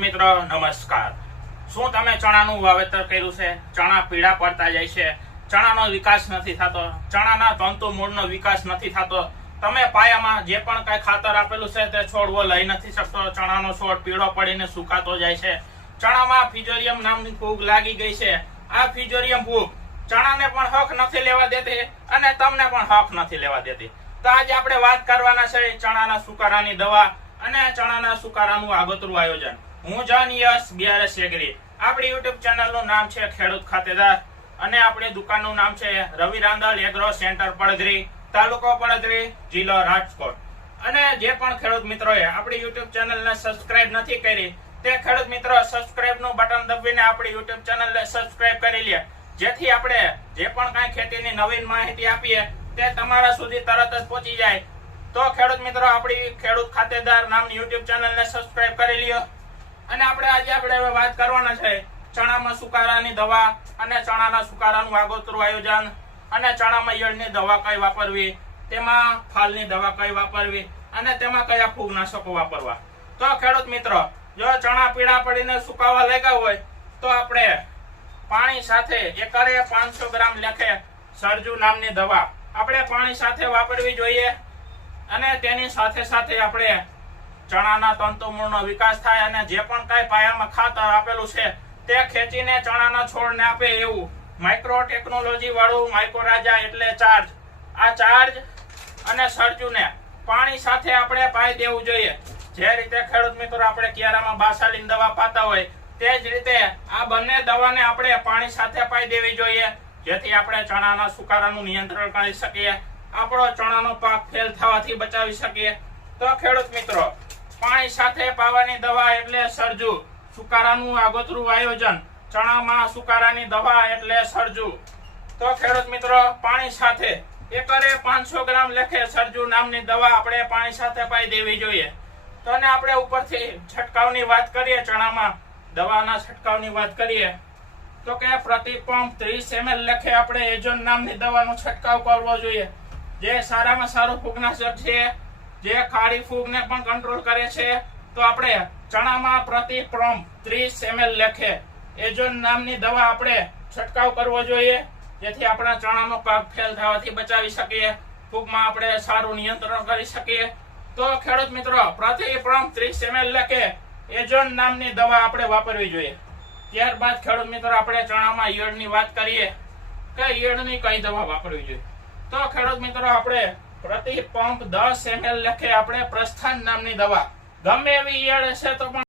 મિત્રો નમસ્કાર। શું તમે ચણાનું વાવેતર કર્યું છે? ચણા પીળા પડતા જાય છે, ચણાનો વિકાસ નથી થતો, ચણાના તંતુ મૂળનો વિકાસ નથી થતો, તમે પાયામાં જે પણ કઈ ખાતર આપેલું છે તે છોડવો લઈ નથી શકતો, ચણાનો છોડ પીળો પડીને સુકાતો જાય છે, ચણામાં ફિજોરિયમ નામની ફૂગ લાગી ગઈ છે। આ ફિજોરિયમ ફૂગ ચણાને પણ હક નથી લેવા દેતી અને તમને પણ હક નથી લેવા દેતી। તો આજે આપણે વાત કરવાના છે ચણાના સુકારાની દવા અને ચણાના સુકારાનું આગોતરું આયોજન। હું જન યશ BRS એગ્રી। આપણી YouTube ચેનલ નું નામ છે ખેડૂત ખાતેદાર અને આપણી દુકાનનું નામ છે રવિ રાંદલ એગ્રો સેન્ટર પડદરી, તાલુકો પડદરી, જિલ્લો રાજકોટ। અને જે પણ ખેડૂત મિત્રોએ આપણી YouTube ચેનલને સબસ્ક્રાઇબ નથી કરી તે ખેડૂત મિત્રો સબસ્ક્રાઇબ નું બટન દબાવીને આપણી YouTube ચેનલને સબસ્ક્રાઇબ કરી લે, જેથી આપણે જે પણ કાંઈ ખેતીની નવીન માહિતી આપીએ તે તમારા સુધી તરત જ પહોંચી જાય। તો ખેડૂત મિત્રો આપણી ખેડૂત ખાતેદાર નામની YouTube ચેનલને સબસ્ક્રાઇબ કરી લ્યો। અને આજે આપણે વાત કરવાના છે ચણામાં સુકારાની દવા અને ચણાના સુકારાનું આગોતરું આયોજન અને ચણામાં ઈયળની દવા કઈ વાપરવી, તેમાં ફાલની દવા કઈ વાપરવી અને તેમાં કયા ફૂગનાશકો વાપરવા। તો ખેડૂત મિત્રો, જો ચણા પીળા પડીને સુકાવા લાગ્યા હોય તો આપણે પાણી સાથે એકરે 500 ગ્રામ લેખે સરજુ નામની દવા આપણે પાણી સાથે વાપરવી જોઈએ। અને તેની સાથે સાથે આપણે ચણાના તંતુમૂળનો વિકાસ થાય અને જે પણ કઈ પાયામાં ખાતર આપેલું છે તે ખેંચીને ચણાના છોડને આપે એવું માઇક્રો ટેકનોલોજી વાળું માઇક્રોરાજા એટલે ચાર્જ, આ ચાર્જ અને સરજુને પાણી સાથે આપણે પાઈ દેવું જોઈએ। જે રીતે ખેડૂત મિત્રો આપણે કિયારામાં બાસાલીન દવા પાતા હોય તે જ રીતે આ બંને દવાને આપણે પાણી સાથે પાઈ દેવી જોઈએ, જેથી આપણે ચણાના સુકારાનું નિયંત્રણ કરી શકીએ, આપણો ચણાનો પાક ફેલ થવાથી બચાવી શકીએ। તો ખેડૂત મિત્રો, પાણી સાથે પાવાની દવા એટલે સરજુ, સુકારાનું આગોતરું આયોજન ચણામાં સુકારાની દવા એટલે સરજુ। તો ખેડૂત મિત્રો, પાણી સાથે એકરે 500 ગ્રામ લેખે સરજુ નામની દવા આપણે પાણી સાથે પાઈ દેવી જોઈએ। તો અને આપણે ઉપરથી છંટકાવની વાત કરીએ, ચણામાં દવાના છંટકાવની વાત કરીએ તો કે પ્રતિ પંપ 30 ml લેખે આપણે એજોન નામની દવાનો છંટકાવ કરવો જોઈએ, જે સારામાં સારું ફૂગનાશક છે, જે ખાડી ફૂગને પણ કંટ્રોલ કરે છે। તો આપણે ચણામાં પ્રતિ પંપ 30 ml લેખે એજોન નામની દવા આપણે છંટકાવ કરવો જોઈએ, જેથી આપણા ચણાનો પાક ફેલ થવાથી બચાવી શકીએ, ફૂગમાં આપણે સારું નિયંત્રણ કરી શકીએ। તો ખેડૂત મિત્રો, પ્રતિ પંપ 30 ml લેખે એજોન નામની દવા આપણે વાપરવી જોઈએ। ત્યારબાદ ખેડૂત મિત્રો આપણે ચણામાં ઈયળની વાત કરીએ કે ઈયળની કઈ દવા વાપરવી જોઈએ। તો ખેડૂત મિત્રો, આપણે પ્રતિ પંપ 10 ml લેખે આપણે પ્રસ્થાન નામની દવા, ગમે એવી ઈયળ હશે તો પણ